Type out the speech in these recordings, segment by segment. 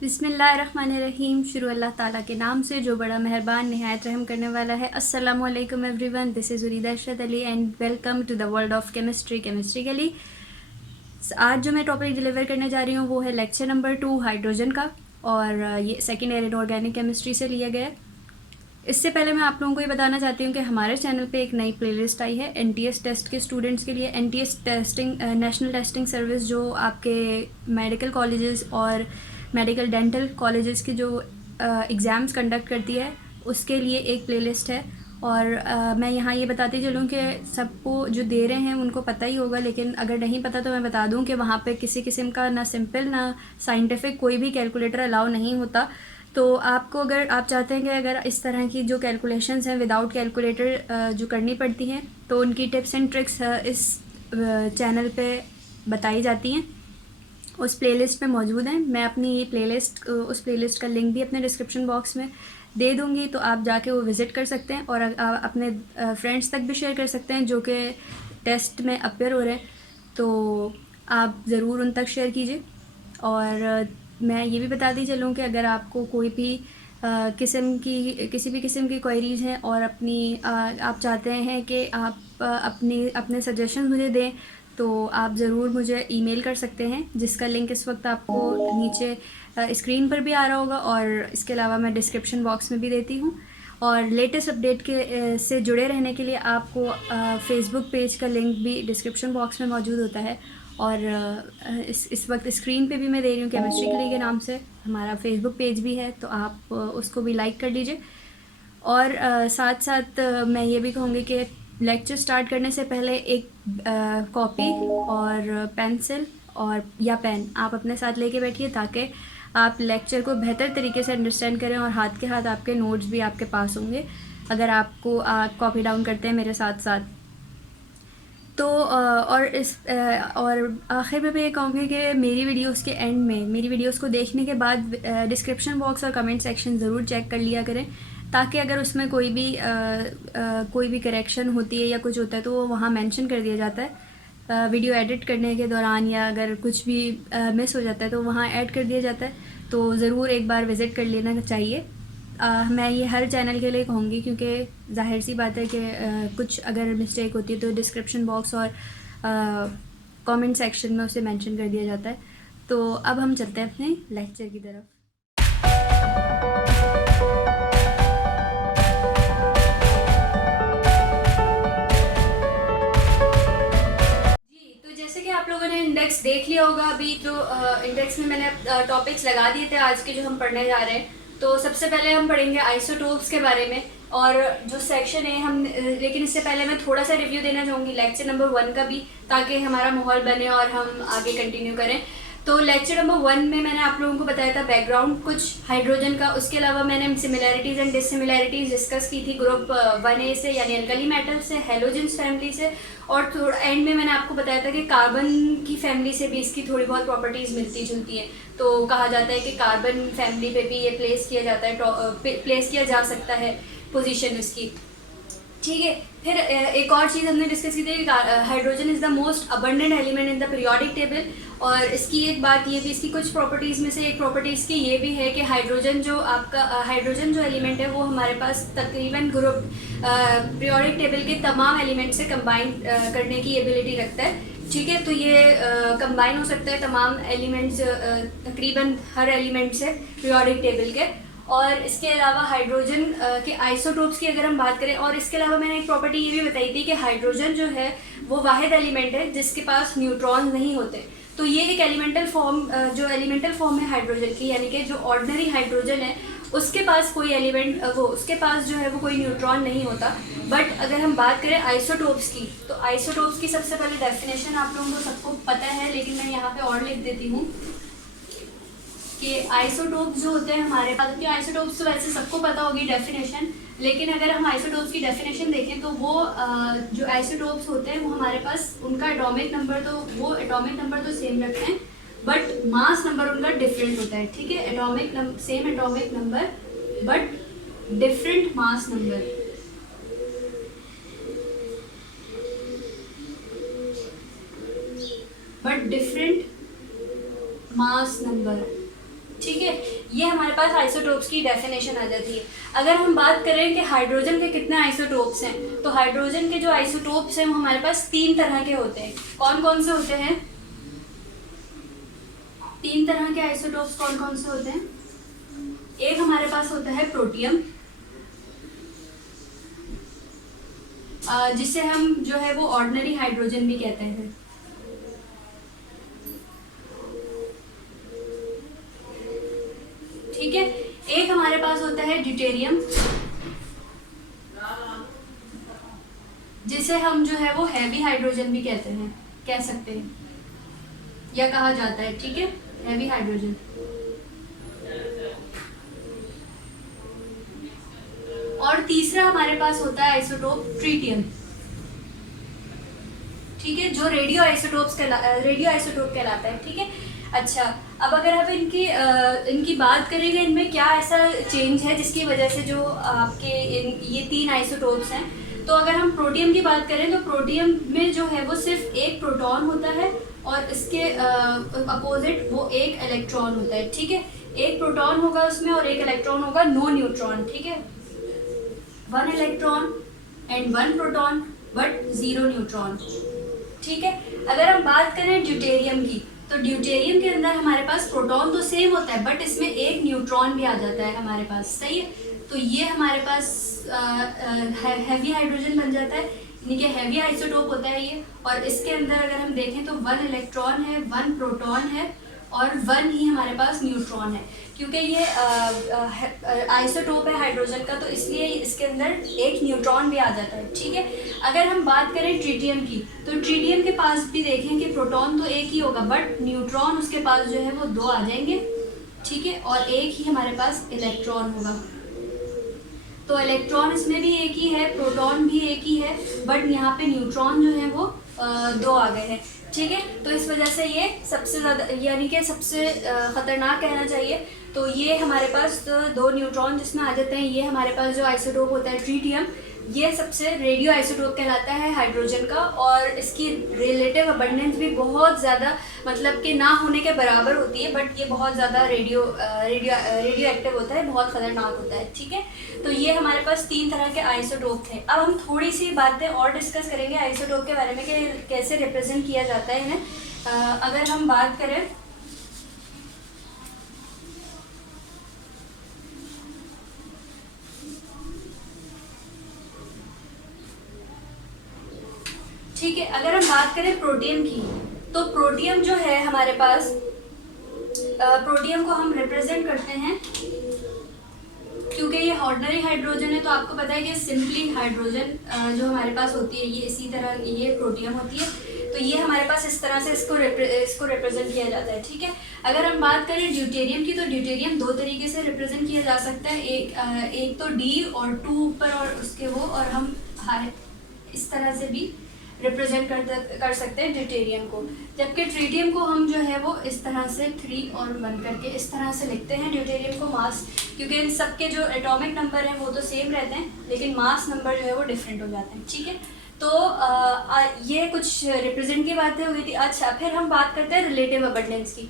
बिस्मिल्लाहिर्रहमानिर्रहीम। शुरू अल्लाह ताला के नाम से जो बड़ा मेहरबान निहायत रहम करने वाला है। अस्सलामु अलैकुम everyone, this is Urida Arshad Ali and welcome to the world of chemistry के लिए। आज जो मैं टॉपिक डिलीवर करने जा रही हूँ वो है लेक्चर नंबर 2 हाइड्रोजन का, और ये सेकेंड ईयर इनऑर्गेनिक केमिस्ट्री से लिया गया है। इससे पहले मैं आप लोगों को ये बताना चाहती हूँ कि हमारे चैनल पे एक नई प्लेलिस्ट आई है एनटीएस टेस्ट के स्टूडेंट्स के लिए। NTS testing national testing service जो आपके मेडिकल कॉलेजेस और मेडिकल डेंटल कॉलेजेस की जो एग्ज़ाम्स कंडक्ट करती है उसके लिए एक प्लेलिस्ट है। और मैं यहाँ ये बताती चलूँ कि सबको जो दे रहे हैं उनको पता ही होगा, लेकिन अगर नहीं पता तो मैं बता दूँ कि वहाँ पे किसी किस्म का ना सिंपल ना साइंटिफिक कोई भी कैलकुलेटर अलाउ नहीं होता। तो आपको अगर आप चाहते हैं कि अगर इस तरह की जो कैलकुलेशंस हैं विदाउट कैलकुलेटर जो करनी पड़ती हैं, तो उनकी टिप्स एंड ट्रिक्स इस चैनल पे बताई जाती हैं, उस प्लेलिस्ट में मौजूद हैं। मैं अपनी ये प्लेलिस्ट उस प्लेलिस्ट का लिंक भी अपने डिस्क्रिप्शन बॉक्स में दे दूँगी, तो आप जाके वो विज़िट कर सकते हैं और अपने फ्रेंड्स तक भी शेयर कर सकते हैं जो कि टेस्ट में अपेयर हो रहे हैं। तो आप ज़रूर उन तक शेयर कीजिए। और मैं ये भी बताती चलूँ कि अगर आपको कोई भी किसी भी किस्म की क्वेरीज़ हैं और आप चाहते हैं कि आप अपने सजेशन मुझे दें, तो आप ज़रूर मुझे ईमेल कर सकते हैं, जिसका लिंक इस वक्त आपको नीचे स्क्रीन पर भी आ रहा होगा और इसके अलावा मैं डिस्क्रिप्शन बॉक्स में भी देती हूँ। और लेटेस्ट अपडेट से जुड़े रहने के लिए आपको फेसबुक पेज का लिंक भी डिस्क्रिप्शन बॉक्स में मौजूद होता है। और इस वक्त स्क्रीन पे भी मैं दे रही हूँ केमिस्ट्री के लिए के नाम से हमारा फेसबुक पेज भी है, तो आप उसको भी लाइक कर लीजिए। और साथ साथ मैं ये भी कहूँगी कि लेक्चर स्टार्ट करने से पहले एक कॉपी और पेंसिल और या पेन आप अपने साथ लेके बैठिए, ताकि आप लेक्चर को बेहतर तरीके से अंडरस्टैंड करें और हाथ के हाथ आपके नोट्स भी आपके पास होंगे अगर आपको कॉपी डाउन करते हैं मेरे साथ साथ। तो और आखिर में मैं ये कहूँगी कि मेरी वीडियोस के एंड में मेरी वीडियोस को देखने के बाद डिस्क्रिप्शन बॉक्स और कमेंट सेक्शन ज़रूर चेक कर लिया करें, ताकि अगर उसमें कोई भी करेक्शन होती है या कुछ होता है तो वो वहाँ मेंशन कर दिया जाता है वीडियो एडिट करने के दौरान, या अगर कुछ भी मिस हो जाता है तो वहाँ ऐड कर दिया जाता है। तो ज़रूर एक बार विज़िट कर लेना चाहिए। मैं ये हर चैनल के लिए कहूँगी, क्योंकि जाहिर सी बात है कि कुछ अगर मिस्टेक होती है तो डिस्क्रिप्शन बॉक्स और कमेंट सेक्शन में उसे मेंशन कर दिया जाता है। तो अब हम चलते हैं अपने लेक्चर की तरफ। जैसे कि आप लोगों ने इंडेक्स देख लिया होगा अभी, तो इंडेक्स में मैंने टॉपिक्स लगा दिए थे आज के जो हम पढ़ने जा रहे हैं। तो सबसे पहले हम पढ़ेंगे आइसोटोप्स के बारे में, और जो सेक्शन है लेकिन इससे पहले मैं थोड़ा सा रिव्यू देना चाहूँगी लेक्चर नंबर 1 का भी, ताकि हमारा माहौल बने और हम आगे कंटिन्यू करें। तो लेक्चर नंबर 1 में मैंने आप लोगों को बताया था बैकग्राउंड कुछ हाइड्रोजन का। उसके अलावा मैंने सिमिलैरिटीज़ एंड डिससिमिलैरिटीज़ डिस्कस की थी ग्रुप 1A से, यानी अल्कली मेटल से, हेलोजेंस फैमिली से, और थोड़ा एंड में मैंने आपको बताया था कि कार्बन की फैमिली से भी इसकी थोड़ी बहुत प्रॉपर्टीज़ मिलती जुलती हैं। तो कहा जाता है कि कार्बन फैमिली पे भी ये प्लेस किया जा सकता है पोजीशन उसकी, ठीक है। फिर एक और चीज़ हमने डिस्कस की थी, hydrogen is the most abundant element in the periodic table. और इसकी एक बात ये भी, इसकी कुछ प्रॉपर्टीज़ में से एक प्रॉपर्टीज़ की ये भी है कि हाइड्रोजन जो एलिमेंट है वो हमारे पास तकरीबन ग्रुप पीरियोडिक टेबल के तमाम एलिमेंट से कंबाइन करने की एबिलिटी रखता है, ठीक है। तो ये कंबाइन हो सकता है तमाम एलिमेंट्स, तकरीबन हर एलिमेंट से पीरियोडिक टेबल के। और इसके अलावा हाइड्रोजन के आइसोटोप्स की अगर हम बात करें, और इसके अलावा मैंने एक प्रॉपर्टी ये भी बताई थी कि हाइड्रोजन जो है वो वाहिद एलिमेंट है जिसके पास न्यूट्रॉन नहीं होते। तो ये एक एलिमेंटल फॉर्म है हाइड्रोजन की, यानी कि जो ऑर्डिनरी हाइड्रोजन है उसके पास उसके पास जो है वो कोई न्यूट्रॉन नहीं होता। बट अगर हम बात करें आइसोटोप्स की, तो आइसोटोप्स की सबसे पहले डेफिनेशन आप लोगों को सबको पता है, लेकिन मैं यहाँ पे और लिख देती हूँ कि आइसोटोप्स जो होते हैं हमारे पास, क्योंकि आइसोटोप्स तो वैसे सबको पता होगी डेफिनेशन, लेकिन अगर हम आइसोटोप्स की डेफिनेशन देखें तो वो जो आइसोटोप्स होते हैं वो हमारे पास उनका एटॉमिक नंबर तो सेम रखते हैं, बट मास नंबर उनका डिफरेंट होता है, ठीक है। Same atomic number but different mass number. ठीक है, ये हमारे पास आइसोटोप्स की डेफिनेशन आ जाती है। अगर हम बात करें कि हाइड्रोजन के कितने आइसोटोप्स हैं, तो हाइड्रोजन के जो आइसोटोप्स हैं वो हमारे पास 3 तरह के होते हैं। कौन कौन से होते हैं? 3 तरह के आइसोटोप्स कौन कौन से होते हैं? एक हमारे पास होता है प्रोटियम, जिसे हम जो है वो ऑर्डिनरी हाइड्रोजन भी कहते हैं। ठीक है, एक हमारे पास होता है ड्यूटेरियम, जिसे हम जो है वो हैवी हाइड्रोजन भी कहते हैं, कह सकते हैं या कहा जाता है। ठीक है, हैवी हाइड्रोजन। और तीसरा हमारे पास होता है आइसोटोप ट्रीटियम। ठीक है, जो रेडियो आइसोटोप कहलाता है। ठीक है, अच्छा, अब अगर हम इनकी बात करेंगे, इनमें क्या ऐसा चेंज है जिसकी वजह से जो आपके ये 3 आइसोटोप्स हैं। तो अगर हम प्रोटियम की बात करें तो प्रोटियम में जो है वो सिर्फ एक प्रोटॉन होता है और इसके अपोजिट वो एक इलेक्ट्रॉन होता है। ठीक है, एक प्रोटॉन होगा उसमें और एक इलेक्ट्रॉन होगा, नो न्यूट्रॉन। ठीक है, 1 electron and 1 proton but 0 neutron. ठीक है, अगर हम बात करें ड्यूटेरियम की, तो ड्यूटेरियम के अंदर हमारे पास प्रोटॉन तो सेम होता है बट इसमें एक न्यूट्रॉन भी आ जाता है हमारे पास। सही है, तो ये हमारे पास हैवी हाइड्रोजन बन जाता है, यानी कि हैवी आइसोटोप होता है ये। और इसके अंदर अगर हम देखें तो 1 इलेक्ट्रॉन है, 1 प्रोटॉन है और 1 ही हमारे पास न्यूट्रॉन है। क्योंकि ये आइसोटोप है हाइड्रोजन का, तो इसलिए इसके अंदर एक न्यूट्रॉन भी आ जाता है। ठीक है, अगर हम बात करें ट्रीटियम की, तो ट्रीटियम के पास भी देखें कि प्रोटॉन तो एक ही होगा बट न्यूट्रॉन उसके पास जो है वो 2 आ जाएंगे। ठीक है, और एक ही हमारे पास इलेक्ट्रॉन होगा। तो इलेक्ट्रॉन इसमें भी एक ही है, प्रोटॉन भी एक ही है, बट यहाँ पे न्यूट्रॉन जो है वो 2 आ गए हैं। ठीक है, तो इस वजह से ये सबसे ज़्यादा, यानी कि सबसे ख़तरनाक कहना चाहिए। तो ये हमारे पास 2 न्यूट्रॉन जिसमें आ जाते हैं, ये हमारे पास जो आइसोटोप होता है ट्रीटियम, ये सबसे रेडियो आइसोटोप कहलाता है हाइड्रोजन का। और इसकी रिलेटिव अबंडेंस भी बहुत ज़्यादा, मतलब कि ना होने के बराबर होती है, बट ये बहुत ज़्यादा रेडियो एक्टिव होता है, बहुत ख़तरनाक होता है। ठीक है, तो ये हमारे पास 3 तरह के आइसोटोप थे। अब हम थोड़ी सी बातें और डिस्कस करेंगे आइसोटोप के बारे में कि कैसे रिप्रेजेंट किया जाता है इन्हें। अगर हम बात करें, ठीक है, अगर हम बात करें प्रोटियम की, तो प्रोटियम जो है हमारे पास, प्रोटियम को हम रिप्रेजेंट करते हैं क्योंकि ये ऑर्डिनरी हाइड्रोजन है। तो आपको पता है कि सिंपली हाइड्रोजन जो हमारे पास होती है ये इसी तरह ये प्रोटियम होती है। तो ये हमारे पास इस तरह से इसको रिप्रेजेंट किया जाता है। ठीक है, अगर हम बात करें ड्यूटेरियम की, तो ड्यूटेरियम 2 तरीके से रिप्रेजेंट किया जा सकता है। एक तो D और 2 ऊपर और उसके वो, और हम इस तरह से भी रिप्रेजेंट कर सकते हैं ड्यूटेरियम को। जबकि ट्रीटियम को हम जो है वो इस तरह से 3 और 1 करके इस तरह से लिखते हैं ड्यूटेरियम को मास, क्योंकि इन सब के जो एटॉमिक नंबर हैं वो तो सेम रहते हैं लेकिन मास नंबर जो है वो डिफरेंट हो जाते हैं। ठीक है, तो ये कुछ रिप्रेजेंट की बातें हो गई थी। अच्छा, फिर हम बात करते हैं रिलेटिव अबंडेंस की।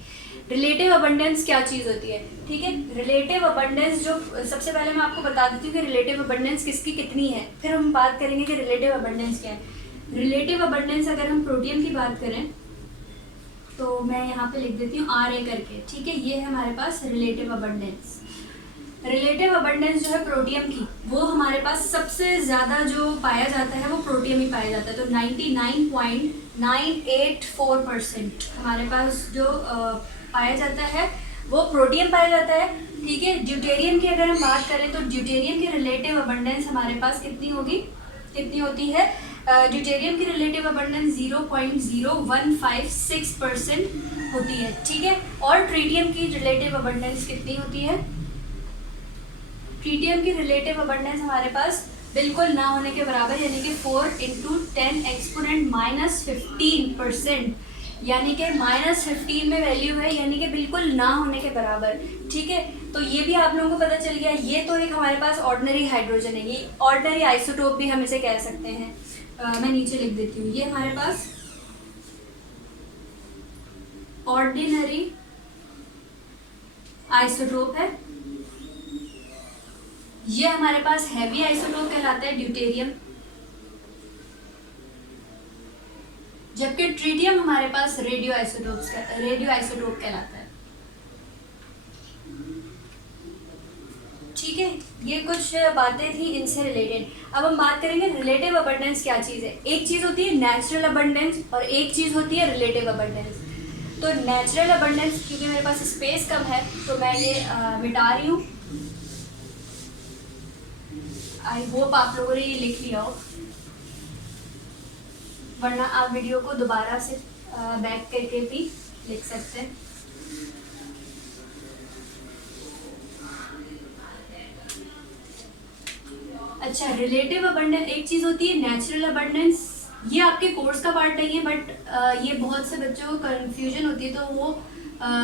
रिलेटिव अबंडेंस क्या चीज़ होती है? ठीक है, रिलेटिव अबंडेंस जो, सबसे पहले मैं आपको बता देती हूँ कि रिलेटिव अबंडेंस किसकी कितनी है, फिर हम बात करेंगे कि रिलेटिव अबंडेंस क्या है। रिलेटिव अबंडेंस अगर हम प्रोटियम की बात करें तो मैं यहाँ पे लिख देती हूँ RA करके। ठीक है, ये है हमारे पास रिलेटिव अबंडेंस। रिलेटिव अबंडेंस जो है प्रोटियम की, वो हमारे पास सबसे ज़्यादा जो पाया जाता है वो प्रोटियम ही पाया जाता है। तो 99.984% हमारे पास जो पाया जाता है वो प्रोटियम पाया जाता है। ठीक है, ड्यूटेरियम की अगर हम बात करें तो ड्यूटेरियम की रिलेटिव अबंडेंस हमारे पास कितनी होती है? ड्यूटेरियम की रिलेटिव अबंडेंस 0.0156% होती है। ठीक है, और ट्रीटियम की रिलेटिव अबंडेंस कितनी होती है? ट्रीटियम की रिलेटिव अबंडेंस हमारे पास बिल्कुल ना होने के बराबर, यानी कि 4 × 10 एक्सपोनेंट -15%, यानी कि -15 में वैल्यू है, यानी कि बिल्कुल ना होने के बराबर। ठीक है, तो ये भी आप लोगों को पता चल गया। ये तो एक हमारे पास ऑर्डिनरी हाइड्रोजन है, ये ऑर्डिनरी आइसोटोप भी हम इसे कह सकते हैं। मैं नीचे लिख देती हूँ, ये हमारे पास ऑर्डिनरी आइसोटोप है, ये हमारे पास हैवी आइसोटोप कहलाता है ड्यूटेरियम, जबकि ट्रिटियम हमारे पास रेडियो आइसोटोप कहलाता है। ठीक है, ये कुछ बातें थी इनसे रिलेटेड। अब हम बात करेंगे रिलेटिव अबंडेंस क्या चीज़ है। एक चीज़ होती है नेचुरल अबंडेंस और एक चीज़ होती है रिलेटिव अबंडेंस। तो नेचुरल अबंडेंस, क्योंकि मेरे पास स्पेस कम है तो मैं ये मिटा रही हूँ। आई होप आप लोगों ने ये लिख लिया हो, वरना आप वीडियो को दोबारा से बैक करके भी लिख सकते हैं। अच्छा, रिलेटिव अबंडेंस एक चीज़ होती है नेचुरल अबंडेंस, ये आपके कोर्स का पार्ट नहीं है, बट ये बहुत से बच्चों को कन्फ्यूजन होती है, तो वो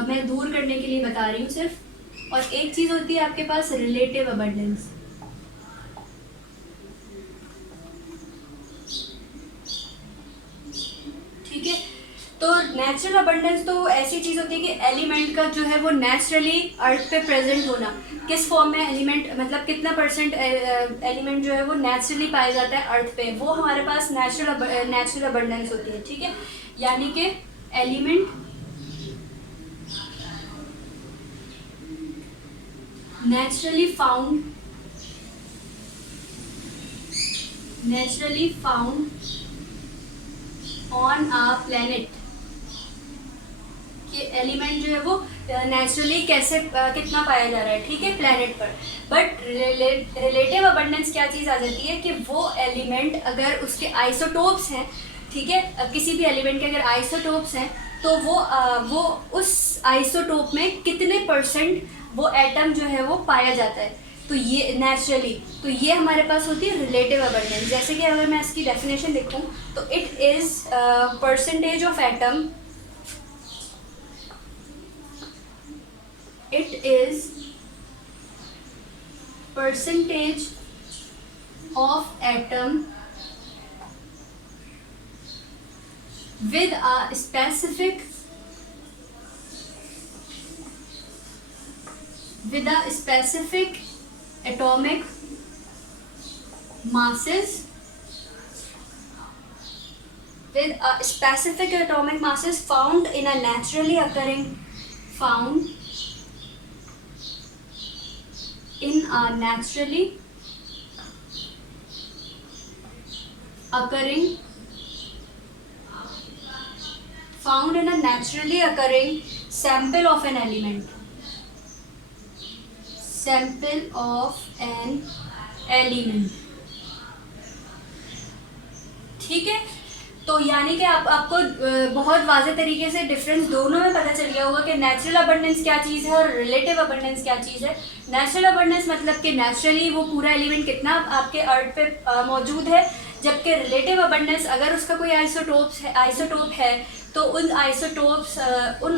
मैं दूर करने के लिए बता रही हूँ सिर्फ। और एक चीज़ होती है आपके पास रिलेटिव अबंडेंस। ठीक है, तो नेचुरल अबंडेंस तो ऐसी चीज़ होती है कि एलिमेंट का जो है वो नेचुरली अर्थ पे प्रेजेंट होना। किस फॉर्म में एलिमेंट, मतलब कितना परसेंट एलिमेंट जो है वो नेचुरली पाया जाता है अर्थ पे, वो हमारे पास नेचुरल अबंडेंस होती है। ठीक है, यानी कि element naturally found on a planet, कि एलिमेंट जो है वो नेचुरली कैसे कितना पाया जा रहा है, ठीक है, प्लेनेट पर। बट रिलेटिव अबंडेंस क्या चीज़ आ जाती है कि वो एलिमेंट अगर उसके आइसोटोप्स हैं, ठीक है, किसी भी एलिमेंट के अगर आइसोटोप्स हैं तो वो उस आइसोटोप में कितने परसेंट वो एटम जो है वो पाया जाता है, तो ये नेचुरली, तो ये हमारे पास होती है रिलेटिव अबंडेंस। जैसे कि अगर मैं इसकी डेफिनेशन देखूं तो it is percentage of atom, it is percentage of atom with a specific atomic masses, found in a naturally occurring sample of an element, ठीक है। तो यानी कि आपको बहुत वाज़े तरीके से डिफरेंस दोनों में पता चल गया होगा कि नेचुरल अबंडेंस क्या चीज़ है और रिलेटिव अबंडेंस क्या चीज़ है। नेचुरल अबंडेंस मतलब कि नेचुरली वो पूरा एलिमेंट कितना आपके अर्थ पे मौजूद है, जबकि रिलेटिव अबंडेंस अगर उसका कोई आइसोटोप है तो उन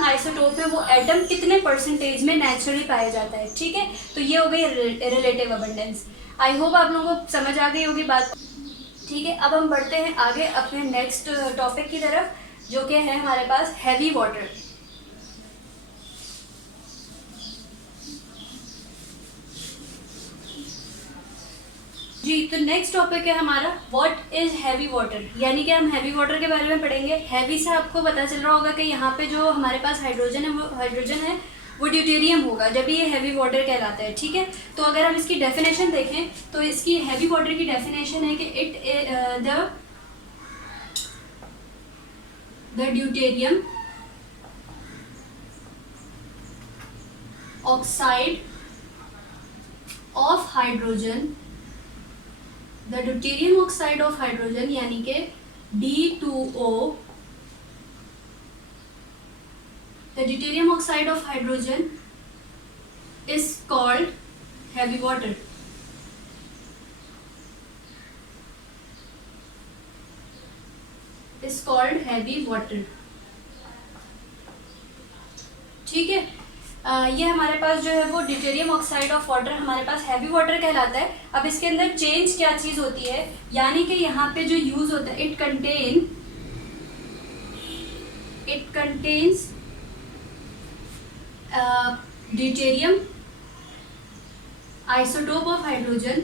आइसोटोप में वो एटम कितने परसेंटेज में नेचुरली पाया जाता है। ठीक है, तो ये हो गई रिलेटिव अबंडेंस। आई होप आप लोगों को समझ आ गई होगी बात। ठीक है, अब हम बढ़ते हैं आगे अपने नेक्स्ट टॉपिक की तरफ, जो कि है हमारे पास हैवी वाटर। जी, तो नेक्स्ट टॉपिक है हमारा व्हाट इज हैवी वाटर, यानी कि हम हैवी वाटर के बारे में पढ़ेंगे। हैवी से आपको पता चल रहा होगा कि यहाँ पे जो हमारे पास हाइड्रोजन है वो ड्यूटेरियम होगा, जब ये हैवी वाटर कहलाता है। ठीक है, तो अगर हम इसकी डेफिनेशन देखें तो इसकी हैवी वाटर की डेफिनेशन है कि the deuterium oxide of hydrogen, यानी कि D2O, the deuterium oxide of hydrogen is called heavy water. ठीक है, ये हमारे पास जो है वो ड्यूटेरियम ऑक्साइड ऑफ वाटर हमारे पास हैवी वाटर कहलाता है। अब इसके अंदर चेंज क्या चीज़ होती है, यानी कि यहाँ पे जो यूज़ होता है, it contains deuterium isotope of hydrogen,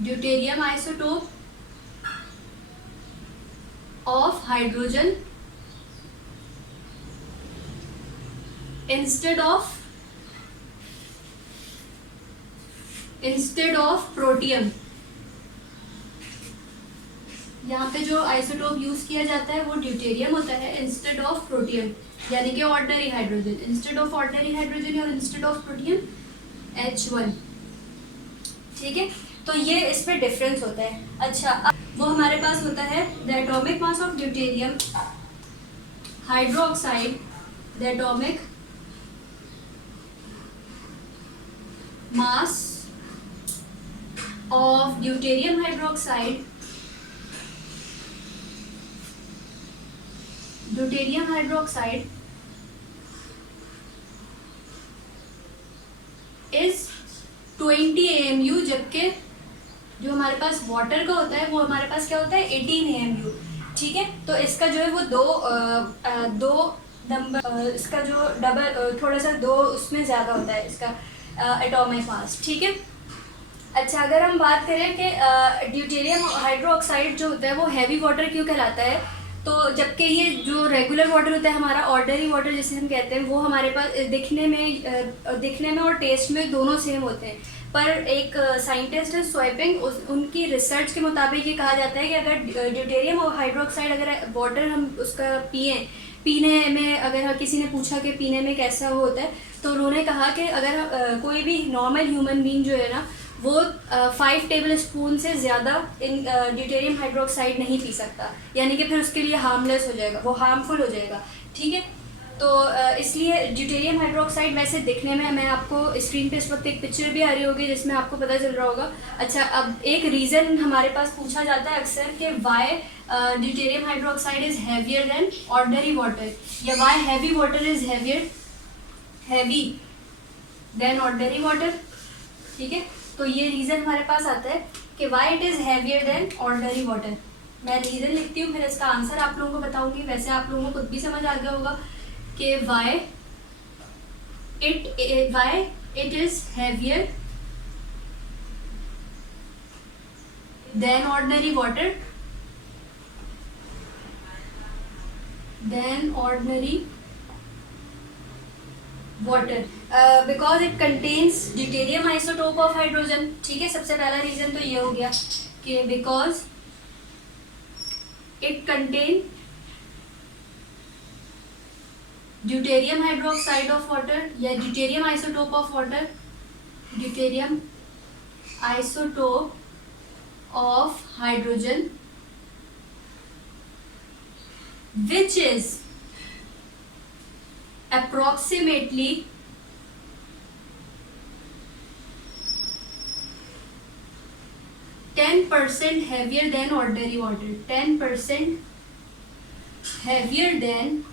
deuterium isotope of hydrogen instead of protium. यहाँ पे जो आइसोटोप यूज किया जाता है वो ड्यूटेरियम होता है इंस्टेड ऑफ प्रोटियम, यानी कि ordinary hydrogen, instead of ordinary hydrogen और इंस्टेड ऑफ प्रोटियम H1। ठीक है, तो ये इसमें डिफरेंस होता है। अच्छा, अब वो हमारे पास होता है the atomic mass of deuterium hydroxide, the atomic mass of deuterium hydroxide, deuterium hydroxide is 20 AMU, जबकि जो हमारे पास वाटर का होता है वो हमारे पास क्या होता है 18 AMU। ठीक है, तो इसका जो है वो दो नंबर, इसका जो डबल थोड़ा सा दो उसमें ज़्यादा होता है इसका एटॉमिक मास। ठीक है, अच्छा, अगर हम बात करें कि ड्यूटेरियम हाइड्रोक्साइड जो होता है वो हैवी वाटर क्यों कहलाता है, तो जबकि ये जो रेगुलर वाटर होता है हमारा, ऑर्डिनरी वाटर जिसे हम कहते हैं, वो हमारे पास दिखने में और टेस्ट में दोनों सेम होते हैं। पर एक साइंटिस्ट है स्वाइपिंग, उनकी रिसर्च के मुताबिक ये कहा जाता है कि अगर ड्यूटेरियम और हाइड्रोक्साइड अगर वाटर हम उसका पीने में, अगर किसी ने पूछा कि पीने में कैसा होता है, तो उन्होंने कहा कि अगर कोई भी नॉर्मल ह्यूमन बीइंग जो है ना वो 5 टेबल स्पून से ज़्यादा इन ड्यूटेरियम हाइड्रोक्साइड नहीं पी सकता, यानी कि फिर उसके लिए हार्मलेस हो जाएगा, वो हार्मफुल हो जाएगा। ठीक है, तो इसलिए ड्यूटेरियम हाइड्रोक्साइड वैसे दिखने में, मैं आपको स्क्रीन पे इस वक्त एक पिक्चर भी आ रही होगी जिसमें आपको पता चल रहा होगा। अच्छा, अब एक रीज़न हमारे पास पूछा जाता है अक्सर कि why deuterium hydroxide is heavier than ordinary water, या why heavy water is heavy than ordinary water. ठीक है, तो ये रीज़न हमारे पास आता है कि why it is heavier than ordinary water. मैं रीज़न लिखती हूँ, फिर इसका आंसर आप लोगों को बताऊँगी। वैसे आप लोगों को खुद भी समझ आ गया होगा कि why it is heavier than ordinary water, because it contains deuterium isotope of hydrogen. ठीक है, सबसे पहला रीज़न तो ये हो गया कि because it contain deuterium hydroxide of water या deuterium isotope of water, deuterium isotope of hydrogen which is approximately 10% heavier than ordinary water, 10% heavier than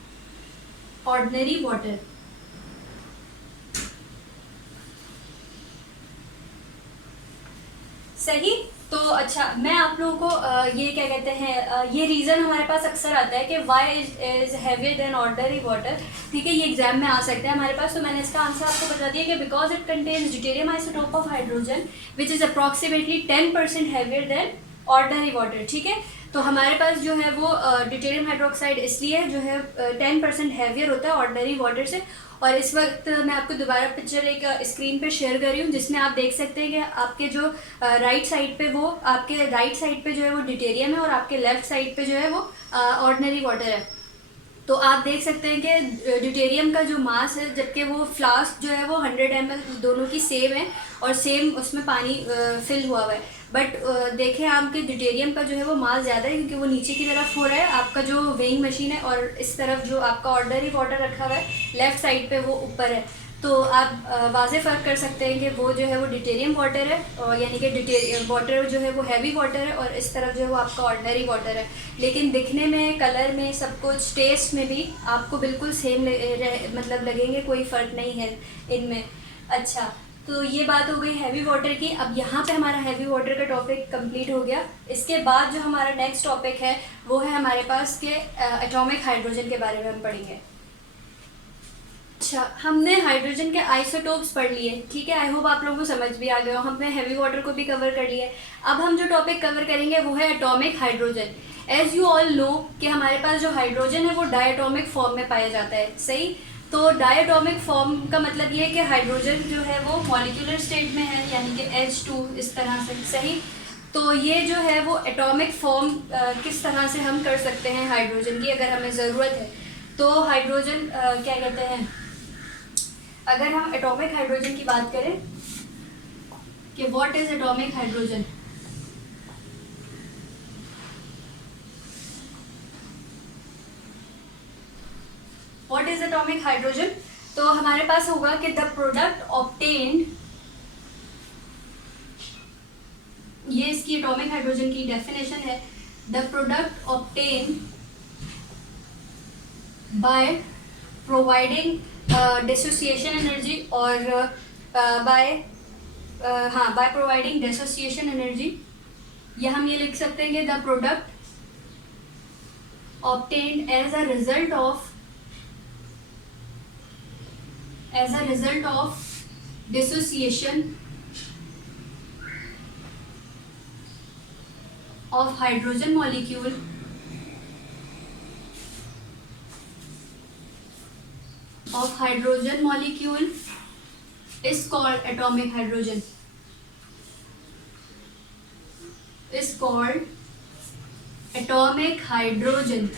ordinary water। सही। तो अच्छा, मैं आप लोगों को ये क्या कहते हैं, ये रीज़न हमारे पास अक्सर आता है कि why is heavier than ordinary water. ठीक है, ये एग्जाम में आ सकता है हमारे पास, तो मैंने इसका आंसर आपको बता दिया कि because it contains deuterium isotope of hydrogen which is approximately 10% heavier than ordinary water. ठीक है, तो हमारे पास जो है वो ड्यूटेरियम हाइड्रोक्साइड इसलिए जो है 10% हैवियर होता है ऑर्डिनरी वाटर से। और इस वक्त मैं आपको दोबारा पिक्चर एक स्क्रीन पे शेयर कर रही हूँ जिसमें आप देख सकते हैं कि आपके जो राइट साइड पे वो आपके राइट साइड पे जो है वो ड्यूटेरियम है और आपके लेफ्ट साइड पे जो है वो ऑर्डिनरी वाटर है। तो आप देख सकते हैं कि ड्यूटेरियम का जो मास है, जबकि वो फ्लास्क जो है वो 100 ml दोनों की सेम है और सेम उसमें पानी फिल हुआ हुआ है। बट देखें आपके ड्यूटेरियम का जो है वो मास ज़्यादा है क्योंकि वो नीचे की तरफ हो रहा है आपका जो वेइंग मशीन है, और इस तरफ जो आपका ऑर्डिनरी वाटर रखा हुआ है लेफ़्ट साइड पे वो ऊपर है। तो आप वाज़े फ़र्क कर सकते हैं कि वो जो है वो ड्यूटेरियम वाटर है, और यानी कि वाटर जो है वो हैवी वाटर है, और इस तरफ जो है वो आपका ऑर्डिनरी वाटर है। लेकिन दिखने में, कलर में, सब कुछ, टेस्ट में भी आपको बिल्कुल सेम मतलब लगेंगे, कोई फ़र्क नहीं है इनमें। अच्छा, तो ये बात हो गई हैवी वाटर की। अब यहाँ पे हमारा हैवी वाटर का टॉपिक कंप्लीट हो गया। इसके बाद जो हमारा नेक्स्ट टॉपिक है वो है हमारे पास के एटॉमिक हाइड्रोजन के बारे में हम पढ़ेंगे। अच्छा, हमने हाइड्रोजन के आइसोटोप्स पढ़ लिए, ठीक है। आई होप आप लोगों को समझ भी आ गया हो। हमने हैवी वाटर को भी कवर कर लिया है। अब हम जो टॉपिक कवर करेंगे वो है atomic hydrogen. As you all know कि हमारे पास जो हाइड्रोजन है वो डायटोमिक फॉर्म में पाया जाता है, सही। तो डायटोमिक फॉर्म का मतलब ये है कि हाइड्रोजन जो है वो मॉलिक्यूलर स्टेट में है, यानी कि H2 इस तरह से, सही। तो ये जो है वो एटॉमिक फॉर्म किस तरह से हम कर सकते हैं हाइड्रोजन की, अगर हमें ज़रूरत है तो। हाइड्रोजन क्या कहते हैं, अगर हम एटॉमिक हाइड्रोजन की बात करें कि what is atomic hydrogen, what is atomic hydrogen, तो हमारे पास होगा कि द प्रोडक्ट ऑब्टेन्ड, ये इसकी एटॉमिक हाइड्रोजन की डेफिनेशन है, the product obtained by providing dissociation energy और बाय प्रोवाइडिंग डिसोसिएशन एनर्जी, या हम ये लिख सकते हैं कि the product obtained as a result of dissociation of hydrogen molecule is called atomic hydrogen, is called atomic hydrogen,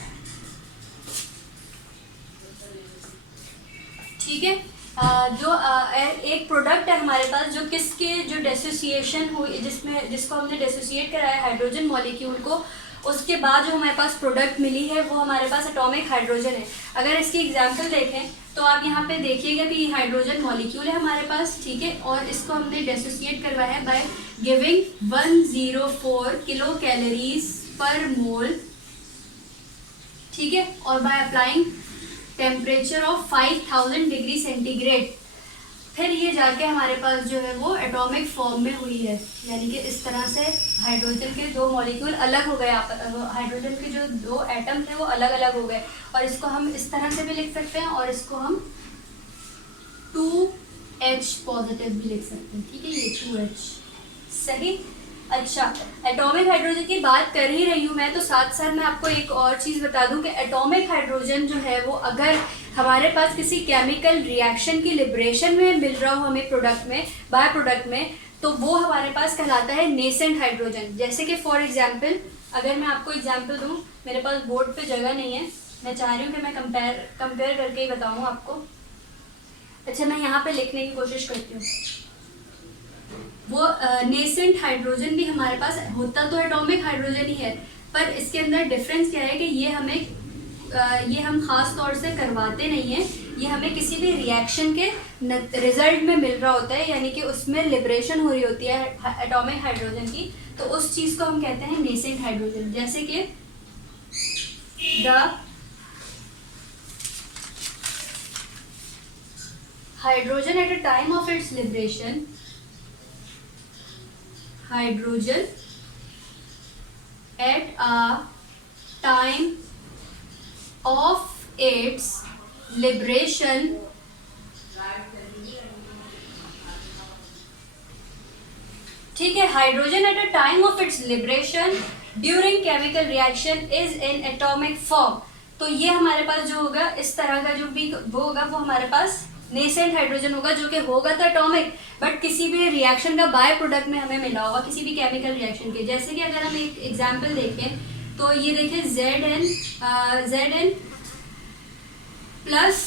ठीक है। जो एक प्रोडक्ट है हमारे पास जो किसके जो डेसोसिएशन हुई, जिसको हमने डेसोसिएट कराया हाइड्रोजन मॉलिक्यूल को, उसके बाद जो हमारे पास प्रोडक्ट मिली है वो हमारे पास एटॉमिक हाइड्रोजन है। अगर इसकी एग्जांपल देखें तो आप यहाँ पे देखिएगा कि ये हाइड्रोजन मॉलिक्यूल है हमारे पास, ठीक है, और इसको हमने डेसोसिएट करवाया है बाय गिविंग 104 किलो कैलोरीज पर मोल, ठीक है, और by applying temperature of 5000 degree centigrade. फिर ये जाके हमारे पास जो है वो एटॉमिक फॉर्म में हुई है, यानी कि इस तरह से हाइड्रोजन के दो मॉलिक्यूल अलग हो गए, हाइड्रोजन के जो दो एटम थे वो अलग अलग हो गए, और इसको हम इस तरह से भी लिख सकते हैं और इसको हम 2H पॉजिटिव भी लिख सकते हैं, ठीक है, ये 2H, सही। अच्छा, एटॉमिक हाइड्रोजन की बात कर ही रही हूँ मैं, तो साथ साथ मैं आपको एक और चीज़ बता दूं कि एटॉमिक हाइड्रोजन जो है वो अगर हमारे पास किसी केमिकल रिएक्शन की लिबरेशन में मिल रहा हो हमें प्रोडक्ट में, बाय प्रोडक्ट में, तो वो हमारे पास कहलाता है नेसेंट हाइड्रोजन। जैसे कि फॉर एग्जांपल, अगर मैं आपको एग्जांपल दूं, मेरे पास बोर्ड पे जगह नहीं है, मैं चाह रही हूँ कि मैं कंपेयर करके ही बताऊँ आपको। अच्छा, मैं यहाँ पे लिखने की कोशिश करती हूँ। वो नेसेंट हाइड्रोजन भी हमारे पास होता तो एटॉमिक हाइड्रोजन ही है, पर इसके अंदर डिफरेंस क्या है कि ये हम खास तौर से करवाते नहीं हैं, ये हमें किसी भी रिएक्शन के रिजल्ट में मिल रहा होता है, यानी कि उसमें लिबरेशन हो रही होती है एटॉमिक हाइड्रोजन की, तो उस चीज़ को हम कहते हैं नेसेंट हाइड्रोजन। जैसे कि the hydrogen at a time of its liberation, hydrogen at a time of its liberation ठीक है, hydrogen at a time of its liberation during chemical reaction is in atomic form. तो ये हमारे पास जो होगा इस तरह का जो भी वो होगा वो हमारे पास नेसेंट हाइड्रोजन होगा, जो कि होगा तो एटॉमिक, बट किसी भी रिएक्शन का बाय प्रोडक्ट में हमें मिला होगा, किसी भी केमिकल रिएक्शन के। जैसे कि अगर हम एक एग्जांपल देखें तो ये देखिए Zn प्लस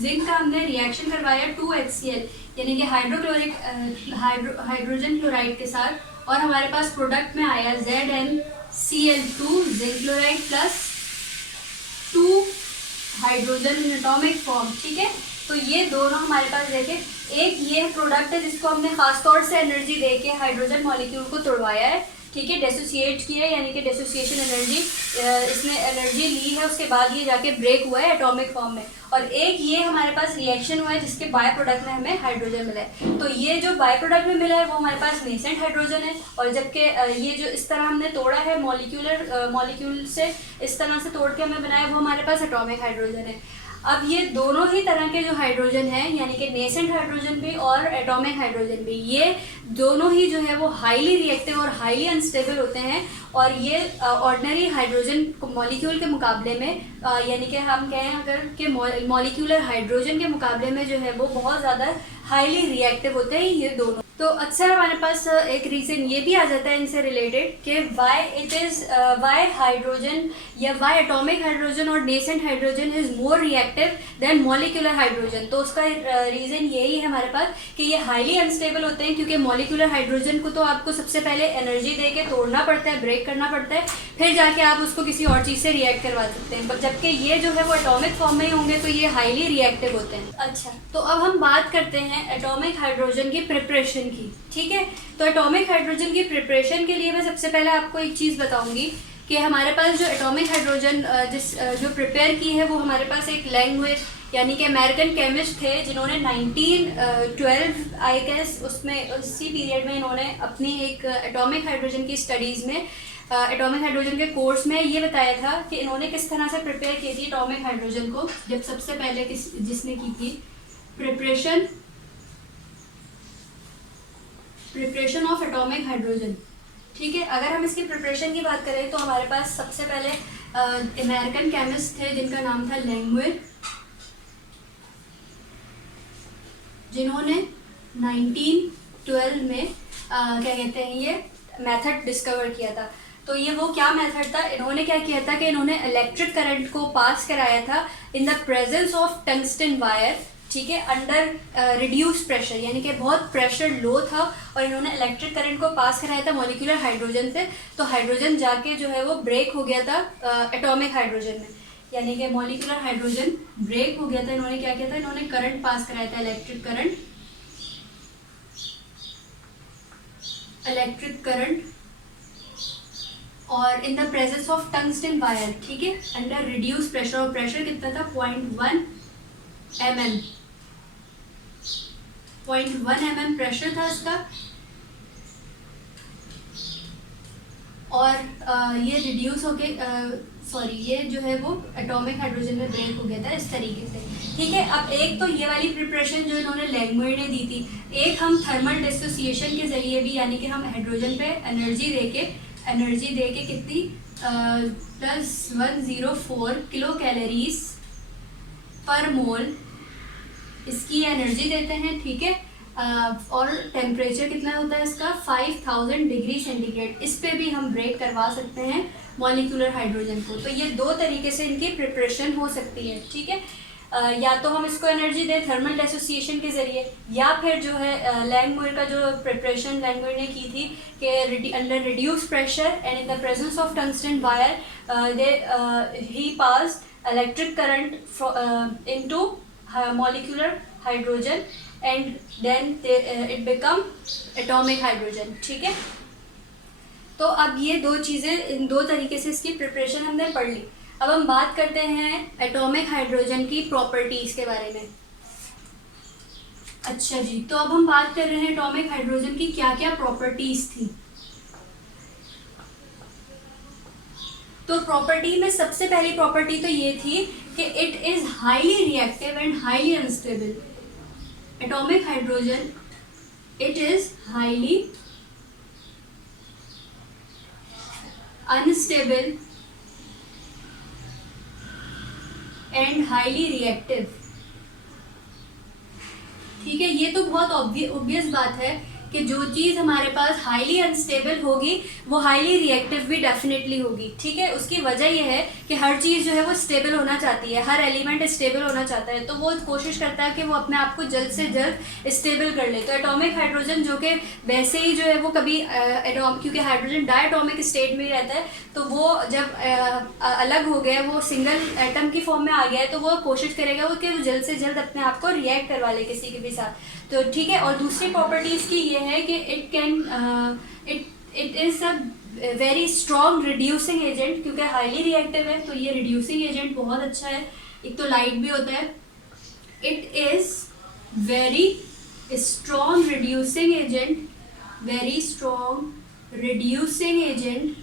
जिंक का हमने रिएक्शन करवाया 2HCl, यानी कि हाइड्रोजन क्लोराइड के साथ, और हमारे पास प्रोडक्ट में आया ZnCl2 zinc chloride plus 2 hydrogen in atomic form, ठीक है। तो ये दोनों हमारे पास देखें, एक ये प्रोडक्ट है जिसको हमने खास तौर से एनर्जी देके हाइड्रोजन मॉलिक्यूल को तोड़वाया है, ठीक है, डेसोसिएट किया है, यानी कि डेसोसिएशन एनर्जी, इसने एनर्जी ली है, उसके बाद ये जाके ब्रेक हुआ है एटॉमिक फॉर्म में। और एक ये हमारे पास रिएक्शन हुआ है जिसके बाय प्रोडक्ट में हमें हाइड्रोजन मिला है। तो ये जो बाय प्रोडक्ट में मिला है वो हमारे पास नेसेंट हाइड्रोजन है, और जबकि ये जो इस तरह हमने तोड़ा है मॉलिक्यूल से इस तरह से तोड़ के हमें बनाया वो हमारे पास एटॉमिक हाइड्रोजन है। अब ये दोनों ही तरह के जो हाइड्रोजन हैं, यानी कि नेसेंट हाइड्रोजन भी और एटॉमिक हाइड्रोजन भी, ये दोनों ही जो है वो हाईली रिएक्टिव और हाईली अनस्टेबल होते हैं। और ये ऑर्डिनरी हाइड्रोजन मॉलिक्यूल के मुकाबले में यानी कि हम कहें अगर कि मॉलिक्यूलर हाइड्रोजन के मुकाबले में जो है वो बहुत ज़्यादा हाईली रिएक्टिव होते हैं ये दोनों। तो अक्सर हमारे पास एक रीज़न ये भी आ जाता है इनसे रिलेटेड कि वाई हाइड्रोजन या वाई एटॉमिक हाइड्रोजन और nascent hydrogen is more reactive than molecular hydrogen. तो उसका रीज़न यही है हमारे पास कि ये हाईली अनस्टेबल होते हैं, क्योंकि मॉलिक्यूलर हाइड्रोजन को तो आपको सबसे पहले एनर्जी दे के तोड़ना पड़ता है, ब्रेक करना पड़ता है, फिर जाके आप उसको किसी और चीज़ से रिएक्ट करवा सकते हैं। जबकि ये जो है वो एटॉमिक फॉर्म में ही होंगे तो ये हाईली रिएक्टिव होते हैं। अच्छा, तो अब हम बात करते हैं एटॉमिक हाइड्रोजन की प्रिपरेशन की। ठीक है, तो एटॉमिक हाइड्रोजन की प्रिपरेशन के लिए मैं सबसे पहले आपको एक चीज़ बताऊंगी कि हमारे पास जो एटॉमिक हाइड्रोजन जो प्रिपेयर की है वो हमारे पास एक लैंग्वेज यानी कि अमेरिकन केमिस्ट थे जिन्होंने 1912 आई गेस उसमें उसी पीरियड में इन्होंने अपनी एक एटॉमिक हाइड्रोजन की स्टडीज़ में एटॉमिक हाइड्रोजन के कोर्स में ये बताया था कि इन्होंने किस तरह से प्रिपेयर की थी एटॉमिक हाइड्रोजन को। जब सबसे पहले जिसने की थी प्रिपरेशन ऑफ एटॉमिक हाइड्रोजन। ठीक है, अगर हम इसकी प्रिपरेशन की बात करें तो हमारे पास सबसे पहले अमेरिकन केमिस्ट थे जिनका नाम था लैंगमुइर, जिन्होंने 1912 में क्या कहते हैं ये मेथड डिस्कवर किया था। तो ये वो क्या मेथड था, इन्होंने क्या किया था कि इन्होंने इलेक्ट्रिक करंट को पास कराया था इन the presence of tungsten wire. ठीक है, अंडर रिड्यूस प्रेशर, यानी कि बहुत प्रेशर लो था और इन्होंने इलेक्ट्रिक करंट को पास कराया था मॉलिक्यूलर हाइड्रोजन से। तो हाइड्रोजन जाके जो है वो ब्रेक हो गया था एटॉमिक हाइड्रोजन में, यानी कि मॉलिक्यूलर हाइड्रोजन ब्रेक हो गया था। इन्होंने क्या किया था, इन्होंने करंट पास कराया था, इलेक्ट्रिक करंट और इन the presence of tungsten wire. ठीक है, अंडर रिड्यूस प्रेशर, और प्रेशर कितना था 0.1 mm, 0.1 mm प्रेशर था इसका। और ये रिड्यूस होके ये जो है वो एटॉमिक हाइड्रोजन में ब्रेक हो गया था इस तरीके से। ठीक है, अब एक तो ये वाली प्रिपरेशन जो इन्होंने लैंगमुइर ने दी थी, एक हम थर्मल डिसोसिएशन के ज़रिए भी, यानी कि हम हाइड्रोजन पे एनर्जी दे के कितनी +104 किलो कैलोरीज पर मोल इसकी एनर्जी देते हैं। ठीक है, और टेम्परेचर कितना होता है इसका 5000 डिग्री सेंटीग्रेड। इस पे भी हम ब्रेक करवा सकते हैं मॉलिक्यूलर हाइड्रोजन को। तो ये दो तरीके से इनकी प्रिपरेशन हो सकती है। ठीक है, या तो हम इसको एनर्जी दें थर्मल डिसोसिएशन के ज़रिए, या फिर जो है लैंगमुइर का जो प्रिपरेशन लैंगमुइर ने की थी कि under reduce pressure and in the presence of tungsten wire he pass electric current into molecular hydrogen and then it become atomic hydrogen. ठीक है, तो अब ये दो चीज़ें, इन दो तरीके से इसकी प्रिपरेशन हमने पढ़ ली। अब हम बात करते हैं एटॉमिक हाइड्रोजन की प्रॉपर्टीज़ के बारे में। अच्छा जी, तो अब हम बात कर रहे हैं एटॉमिक हाइड्रोजन की क्या क्या प्रॉपर्टीज़ थी। तो प्रॉपर्टी में सबसे पहली प्रॉपर्टी तो ये थी कि it is highly reactive and highly unstable. Atomic hydrogen it is highly unstable and highly reactive. ठीक है, ये तो बहुत ऑब्वियस बात है कि जो चीज़ हमारे पास हाईली अनस्टेबल होगी वो हाईली रिएक्टिव भी डेफिनेटली होगी। ठीक है, उसकी वजह यह है कि हर चीज़ जो है वो स्टेबल होना चाहती है, हर एलिमेंट स्टेबल होना चाहता है, तो वो कोशिश करता है कि वो अपने आप को जल्द से जल्द स्टेबल कर ले। तो एटॉमिक हाइड्रोजन जो कि वैसे ही जो है वो कभी क्योंकि हाइड्रोजन डायटॉमिक स्टेट में ही रहता है, तो वो जब अलग हो गया, वो सिंगल एटम की फॉर्म में आ गया है, तो वो कोशिश करेगा वो कि वो जल्द से जल्द अपने आप को रिएक्ट करवा ले किसी के भी साथ। तो ठीक है, और दूसरी प्रॉपर्टीज़ की ये है कि it is a very strong reducing agent, क्योंकि हाईली रिएक्टिव है तो ये रिड्यूसिंग एजेंट बहुत अच्छा है। एक तो लाइट भी होता है। It is very strong reducing agent, very strong reducing agent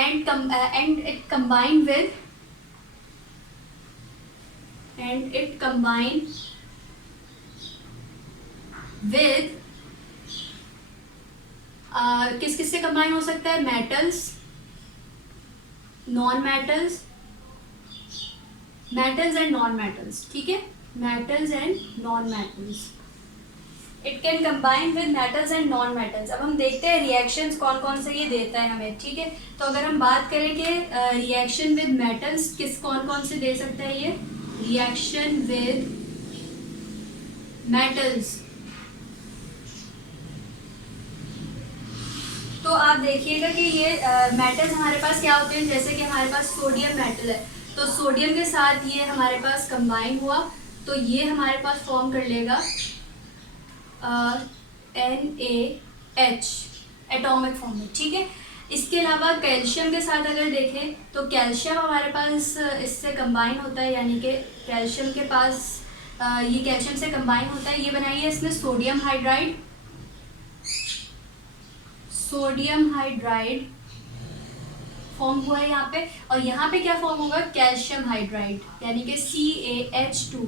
and it combine with किस किस से कंबाइन हो सकता है, metals, non metals, metals and non metals, ठीक है, metals and non metals, it can combine with metals and non metals. अब हम देखते हैं रिएक्शंस कौन कौन से ये देता है हमें, ठीक है। तो अगर हम बात करें कि रिएक्शन विद मेटल्स किस कौन कौन से दे सकता है, ये रिएक्शन विद मेटल्स, तो आप देखिएगा कि ये मेटल्स हमारे पास क्या होते हैं, जैसे कि हमारे पास सोडियम मेटल है, तो सोडियम के साथ ये हमारे पास कंबाइन हुआ तो ये हमारे पास फॉर्म कर लेगा NaH एटॉमिक फॉर्म में, ठीक है। इसके अलावा कैल्शियम के साथ अगर देखें तो कैल्शियम हमारे पास इससे कंबाइन होता है, यानी कि कैल्शियम के पास ये कैल्शियम से कंबाइन होता है, ये बनाई है इसने sodium hydride, sodium hydride form हुआ है यहाँ पे, और यहाँ पे क्या फॉर्म होगा, कैल्शियम हाइड्राइड, यानी कि CaH2,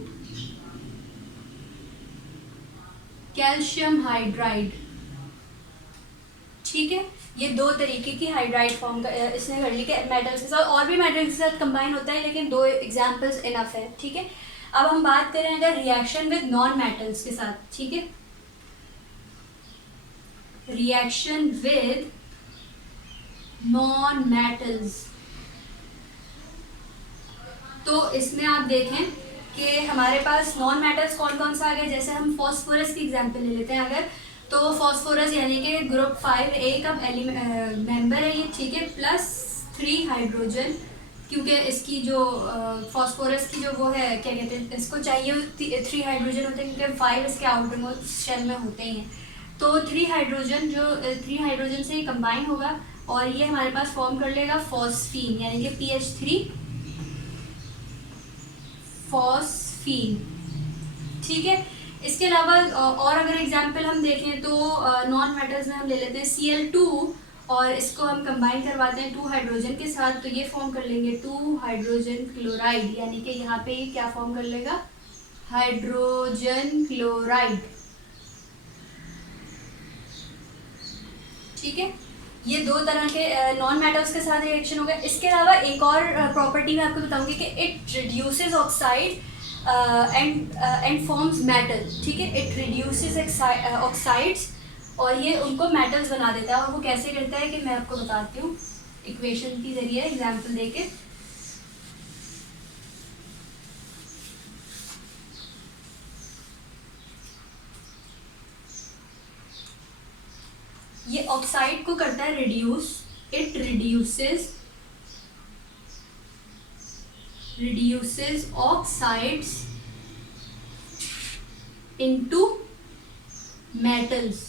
कैल्शियम हाइड्राइड, ठीक है। ये दो तरीके की हाइड्राइड फॉर्म इसने कर ली कि मेटल्स के साथ, और भी मेटल्स के साथ कंबाइन होता है, लेकिन दो एग्जांपल्स इनफ है, ठीक है। अब हम बात करें अगर रिएक्शन विद नॉन मेटल्स के साथ, ठीक है, रिएक्शन विद नॉन मेटल्स, तो इसमें आप देखें कि हमारे पास नॉन मेटल्स कौन कौन सा आ गया। जैसे हम फॉस्फोरस की एग्जांपल ले लेते हैं अगर, तो फॉस्फोरस यानी कि ग्रुप 5A का मेंबर है ये, ठीक है, +3 हाइड्रोजन, क्योंकि इसकी जो फॉस्फोरस की जो वो है क्या कहते हैं, इसको चाहिए 3 हाइड्रोजन होते हैं, क्योंकि 5 इसके आउटर मोस्ट शेल में होते ही हैं, तो 3 हाइड्रोजन से ये कंबाइन होगा और ये हमारे पास फॉर्म कर लेगा फॉस्फीन, यानी कि PH3 फॉस्फीन, ठीक है। इसके अलावा और अगर एग्जांपल हम देखें तो नॉन मेटल्स में हम ले लेते हैं Cl2 और इसको हम कंबाइन करवाते हैं 2 हाइड्रोजन के साथ, तो ये फॉर्म कर लेंगे 2 हाइड्रोजन क्लोराइड, यानी कि यहाँ पे ये क्या फॉर्म कर लेगा, हाइड्रोजन क्लोराइड, ठीक है। ये दो तरह के नॉन मेटल्स के साथ रिएक्शन हो गया। इसके अलावा एक और प्रॉपर्टी मैं आपको बताऊंगी कि it reduces oxide and forms metal, ठीक है, इट रिड्यूसेस ऑक्साइड्स और ये उनको मेटल्स बना देता है, और वो कैसे करता है कि मैं आपको बताती हूँ इक्वेशन के जरिए एग्जांपल देके। ये ऑक्साइड को करता है reduce, it reduces oxides into metals,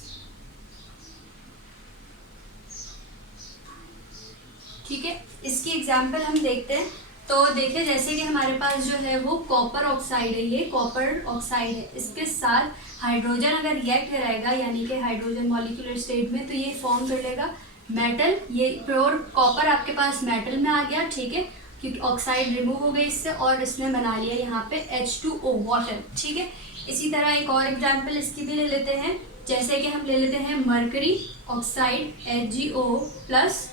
ठीक है। इसकी एग्जांपल हम देखते हैं, तो देखिए जैसे कि हमारे पास जो है वो कॉपर ऑक्साइड है, ये कॉपर ऑक्साइड है, इसके साथ हाइड्रोजन अगर रिएक्ट कराएगा यानी कि हाइड्रोजन मॉलिक्यूलर स्टेट में, तो ये फॉर्म कर लेगा मेटल, ये प्योर कॉपर आपके पास मेटल में आ गया, ठीक है, क्योंकि ऑक्साइड रिमूव हो गई इससे और इसने बना लिया यहाँ पे H2O वाटर, ठीक है। इसी तरह एक और एग्जांपल इसकी भी ले लेते हैं, जैसे कि हम ले लेते हैं mercury oxide HgO plus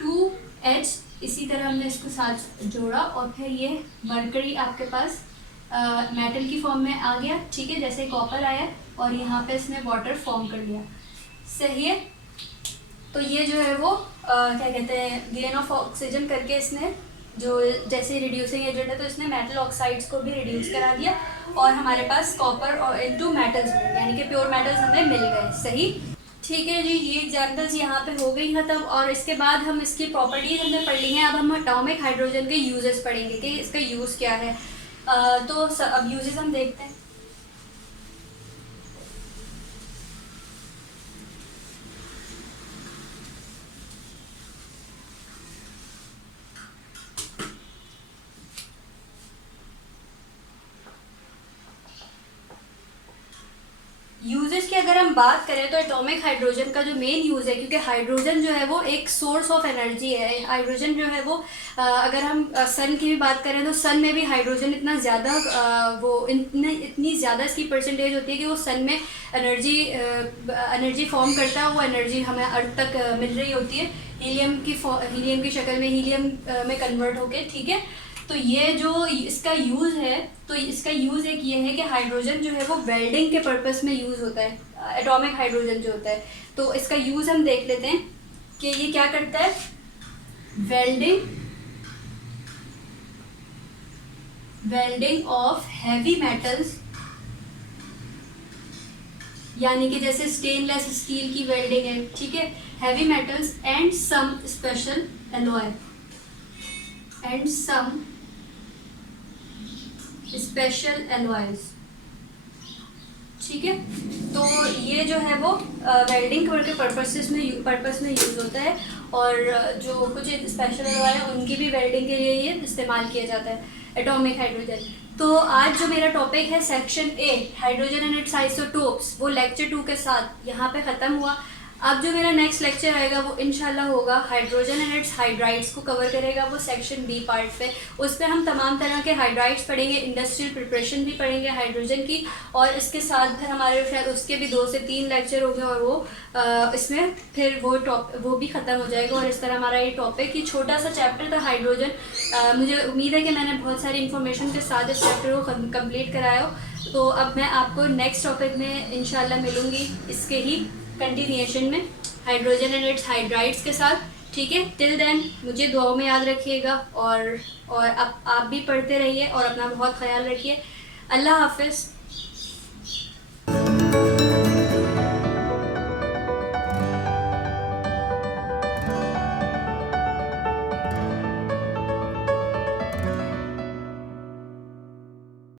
2H, इसी तरह हमने इसको साथ जोड़ा और फिर ये मरकरी आपके पास मेटल की फॉर्म में आ गया, ठीक है, जैसे कॉपर आया और यहाँ पे इसने वाटर फॉर्म कर लिया, सही है। तो ये जो है वो क्या कहते हैं, गेन ऑफ ऑक्सीजन करके इसने जो जैसे रिड्यूसिंग एजेंट है, तो इसने मेटल ऑक्साइड्स को भी रिड्यूस करा दिया और हमारे पास कॉपर और इनटू मेटल्स में, यानी कि प्योर मेटल्स हमें मिल गए, सही, ठीक है जी। ये एग्जाम्पल्स यहाँ पे हो गई खत्म, और इसके बाद हम इसकी प्रॉपर्टीज हमने पढ़ ली हैं। अब हम एटॉमिक हाइड्रोजन के यूजेस पढ़ेंगे कि इसका यूज़ क्या है। तो अब यूजेस हम देखते हैं। यूजेस क्या अगर हम बात करें तो एटॉमिक हाइड्रोजन का जो मेन यूज़ है, क्योंकि हाइड्रोजन जो है वो एक सोर्स ऑफ एनर्जी है। हाइड्रोजन जो है वो अगर हम सन की भी बात करें तो सन में भी हाइड्रोजन इतना ज़्यादा वो इतनी ज़्यादा इसकी परसेंटेज होती है कि वो सन में एनर्जी फॉर्म करता है। वो एनर्जी हमें अर्थ तक मिल रही होती है हीलियम की शक्ल में, हीलियम में कन्वर्ट होके, ठीक है। तो ये जो इसका यूज़ है, तो इसका यूज़ एक ये है कि हाइड्रोजन जो है वो वेल्डिंग के पर्पस में यूज़ होता है, एटॉमिक हाइड्रोजन जो होता है। तो इसका यूज़ हम देख लेते हैं कि ये क्या करता है। वेल्डिंग ऑफ हैवी मेटल्स, यानी कि जैसे स्टेनलेस स्टील की वेल्डिंग है, ठीक है, heavy metals and some special alloy ठीक है। तो ये जो है वो वेल्डिंग के पर्पस में यूज़ होता है, और जो कुछ स्पेशल एलॉय है उनकी भी वेल्डिंग के लिए ये इस्तेमाल किया जाता है, एटॉमिक हाइड्रोजन। तो आज जो मेरा टॉपिक है section A, hydrogen and it's isotopes, वो लेक्चर 2 के साथ यहाँ पे ख़त्म हुआ। अब जो मेरा नेक्स्ट लेक्चर आएगा वो इंशाल्लाह होगा हाइड्रोजन एंड इट्स हाइड्राइड्स को कवर करेगा, वो सेक्शन बी पार्ट पे। उस पर हम तमाम तरह के हाइड्राइड्स पढ़ेंगे, इंडस्ट्रियल प्रिपरेशन भी पढ़ेंगे हाइड्रोजन की, और इसके साथ फिर हमारे शायद उसके भी 2 से 3 लेक्चर होंगे, और वो इसमें फिर वो भी ख़त्म हो जाएगा। और इस तरह हमारा ये टॉपिक, ये छोटा सा चैप्टर था हाइड्रोजन, मुझे उम्मीद है कि मैंने बहुत सारी इन्फॉर्मेशन के साथ इस चैप्टर को कम्प्लीट कराया हो। तो अब मैं आपको नेक्स्ट टॉपिक में इंशाल्लाह मिलूँगी, इसके ही कंटिन्यूएशन में, हाइड्रोजन एंड इट्स हाइड्राइड्स के साथ, ठीक है। टिल देन मुझे दुआओं में याद रखिएगा, और आप भी पढ़ते रहिए और अपना बहुत ख्याल रखिए। अल्लाह हाफिज़।